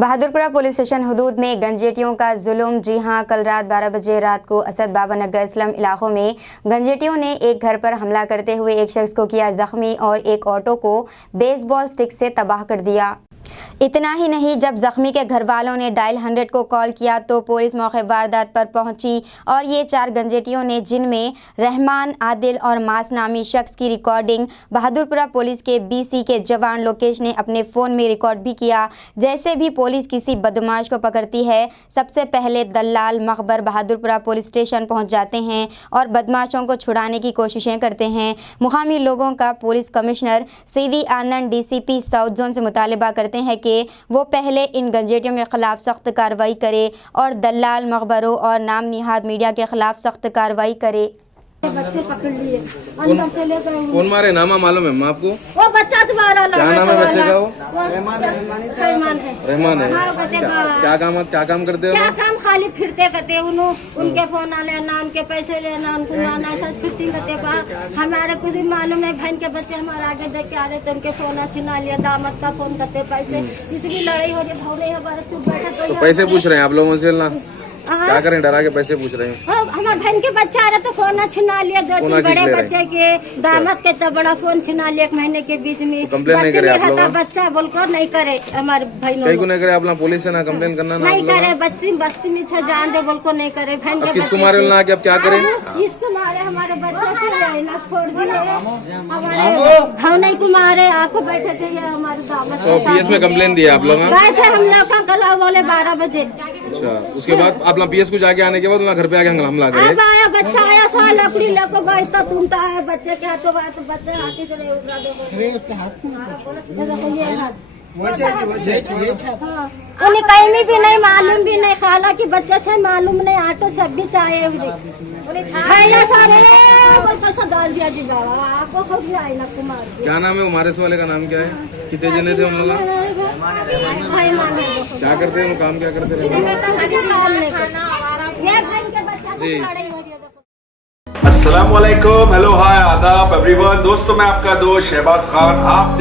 Bahadurpura police station हुदूद में गंजेटियों का जुल्म। जी हां, कल रात 12 बजे रात को असद बाबा नगर इस्लाम इलाकों में गंजेटियों ने एक घर पर हमला करते हुए एक शख्स को किया जख्मी और एक ऑटो को बेसबॉल स्टिक से तबाह कर दिया। इतना ही नहीं, जब जख्मी के घर वालों ने डायल 100 को कॉल किया तो पुलिस मौके वारदात पर पहुंची और ये 4 गंजेटियों ने, जिनमें रहमान, आदिल और मास नामी शख्स की रिकॉर्डिंग बहादुरपुरा पुलिस के BC के जवान लोकेश ने अपने फ़ोन में रिकॉर्ड भी किया। जैसे भी पुलिस किसी बदमाश को पकड़ती है, सबसे पहले दलाल मखबर बहादुरपुरा पुलिस स्टेशन पहुँच जाते हैं और बदमाशों को छुड़ाने की कोशिशें करते हैं। मुकामी लोगों का पुलिस कमिश्नर CV आनंद DCP साउथ जोन से मुतालबा करते हैं कि वो पहले इन गंजेटियों के खिलाफ सख्त कार्रवाई करे और दलाल मखबरों और नाम निहाद मीडिया के खिलाफ सख्त कार्रवाई करे। बच्चे पकड़ लिए, अंदर चले गए। कौन मारे? नामा मालूम है आपको? वो बच्चा तुम्हारा क्या नाम है बच्चे का? वो रहमान है। रहमान है। हाँ, बच्चे का क्या काम करते हो? क्या काम? खाली फिरते करते उनके फोन लेना, उनके पैसे लेना, उनको लाना, सब फिरती करते। हमारे कुछ भी मालूम नहीं। बहन के बच्चे हमारे आगे देख के आ रहे थे, उनके फोन छिना लिया। दामाद का फोन करते पैसे, किसी की लड़ाई हो रही, भाव नहीं हमारे चुप बैठे तो पैसे पूछ रहे हैं आप लोगों से ना? क्या करें, डरा के पैसे पूछ रहे हैं? हमारे बहन के बच्चा आ रहे तो फोन छिना लिया। 2-3 बड़े बच्चे के, दामाद के तो बड़ा फोन छिना लिया 1 महीने के बीच में। कंप्लेन नहीं करे आप लोग? बच्चा बोलकर नहीं करे हमारे भाई कहीं को नहीं करे आप लोग? पुलिस से ना कंप्लेन करना ना? नहीं करे, बस्ती में जान दे बोल को नहीं करे। बहन के किसको मारे ना? अब क्या करें? इसको मारे, हमारे बच्चे छोड़ दिए, हमारे भावना को मारे। आको बैठे थे हमारे दामाद। तो PS में कंप्लेन दिया आप लोग? गए थे हम लोग का गला बोले 12 बजे। अच्छा, उसके बाद आप लोग PS को जाके आने के बाद घर पे आके हमला करे? अब आया बच्चा, आया सो लकड़ी लेकर बैठता तुमता है बच्चे के हाथों बात, बच्चे हाथी से नहीं उठा दो। उन्हें कहीं भी नहीं मालूम भी नहीं, खाला की बच्चा छे मालूम नहीं, ऑटो सब भी चाहे डाल दिया जी। बाबा आपको खुद भी आई ना कुमार। क्या नाम है हमारे वाले का? नाम क्या है? कितने जने थे हम लोग? क्या करते हैं काम? क्या करते हैं? अस्सलाम वालेकुम, हेलो, हाय, आदाब एवरीवन। दोस्तों, मैं आपका दोस्त शहबाज खान। आप